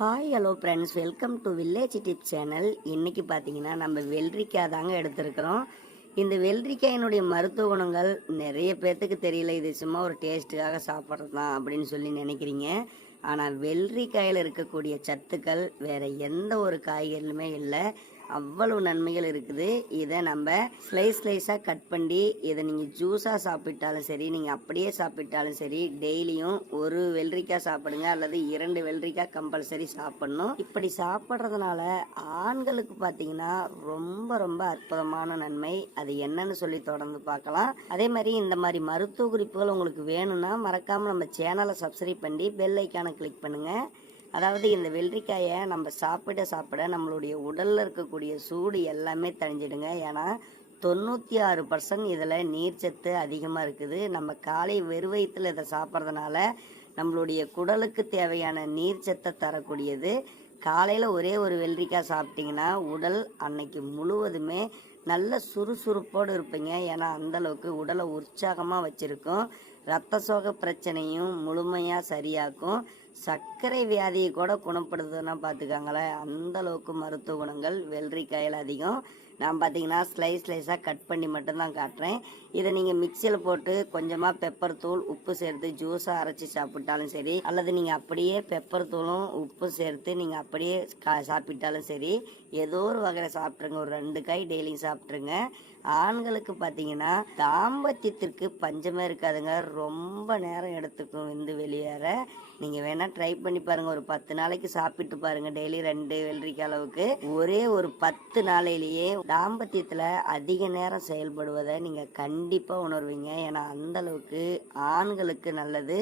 Hi hello friends welcome to village tip channel இன்றைக்கி பார்த்தீங்கன்னா நம்ம வெள்ளரிக்காய் தாங்க எடுத்திருக்கிறோம். இந்த வெள்ளரிக்காயினுடைய மருத்துவ குணங்கள் நிறைய பேர்த்துக்கு தெரியல. இது சும்மா ஒரு டேஸ்ட்டுக்காக சாப்பிட்றது தான் அப்படின்னு சொல்லி நினைக்கிறீங்க. ஆனால் வெள்ளரிக்காயில் இருக்கக்கூடிய சத்துக்கள் வேறு எந்த ஒரு காய்கறிலுமே இல்லை. அவ்வளவு நன்மைகள் இருக்குது. இதை நம்ம ஸ்லைஸ் ஸ்லைஸாக கட் பண்ணி இதை நீங்கள் ஜூஸாக சாப்பிட்டாலும் சரி நீங்கள் அப்படியே சாப்பிட்டாலும் சரி டெய்லியும் ஒரு வெள்ளரிக்காய் சாப்பிடுங்க அல்லது இரண்டு வெள்ளரிக்காய் கம்பல்சரி சாப்பிடணும். இப்படி சாப்பிட்றதுனால ஆண்களுக்கு பார்த்தீங்கன்னா ரொம்ப ரொம்ப அற்புதமான நன்மை. அது என்னன்னு சொல்லி தொடர்ந்து பார்க்கலாம். அதே மாதிரி இந்த மாதிரி மருத்துவ குறிப்புகள் உங்களுக்கு வேணும்னா மறக்காமல் நம்ம சேனலை சப்ஸ்கிரைப் பண்ணி பெல் ஐக்கானை கிளிக் பண்ணுங்கள் அதாவது இந்த வெள்ளரிக்காயை நம்ம சாப்பிட சாப்பிட நம்மளுடைய உடலில் இருக்கக்கூடிய சூடு எல்லாமே தணிஞ்சிடுங்க. ஏன்னா தொண்ணூற்றி ஆறு பர்சன்ட் இதில் நீர்ச்சத்து அதிகமாக இருக்குது. நம்ம காலை வெறுவயத்தில் இதை சாப்பிட்றதுனால நம்மளுடைய குடலுக்கு தேவையான நீர்ச்சத்தை தரக்கூடியது. காலையில் ஒரே ஒரு வெள்ளரிக்காய் சாப்பிட்டிங்கன்னா உடல் அன்னைக்கு முழுவதுமே நல்ல சுறுசுறுப்போடு இருப்பீங்க. ஏன்னா அந்தளவுக்கு உடலை உற்சாகமாக வச்சுருக்கும். ரத்த சோக பிரச்சனையும் முழுமையாக சரியாக்கும். சர்க்கரை வியாதியை கூட குணப்படுத்துதுன்னா பார்த்துக்காங்களேன் அந்தளவுக்கு மருத்துவ குணங்கள் வெள்ளரிக்காயில் அதிகம். நான் பார்த்தீங்கன்னா ஸ்லைஸ் ஸ்லைஸாக கட் பண்ணி மட்டும்தான் காட்டுறேன். இதை நீங்கள் மிக்சியில் போட்டு கொஞ்சமாக பெப்பர் தூள் உப்பு சேர்த்து ஜூஸாக அரைச்சி சாப்பிட்டாலும் சரி அல்லது நீங்கள் அப்படியே பெப்பர் தூளும் உப்பு சேர்த்து நீங்கள் அப்படியே கா- சாப்பிட்டாலும் சரி ஏதோ ஒரு வகையில் சாப்பிட்ருங்க ஒரு ரெண்டு காய் டெய்லியும் சாப்பிட்ருங்க ஆண்களுக்கு பார்த்தீங்கன்னா தாம்பத்தியத்திற்கு பஞ்சமே இருக்காதுங்க. ரொம்ப நேரம் எடுத்துக்கும் விந்து வெளியேற. நீங்கள் வேணால் ட்ரை பண்ணி பாருங்கள் ஒரு பத்து நாளைக்கு சாப்பிட்டு பாருங்கள் டெய்லி ரெண்டு வெள்ளரிக்காய் அளவுக்கு. ஒரே ஒரு பத்து நாளையிலேயே தாம்பத்தியத்தில் அதிக நேரம் செயல்படுவதை நீங்கள் கண்டிப்பாக உணர்வீங்க. ஏன்னா அந்த அளவுக்கு ஆண்களுக்கு நல்லது.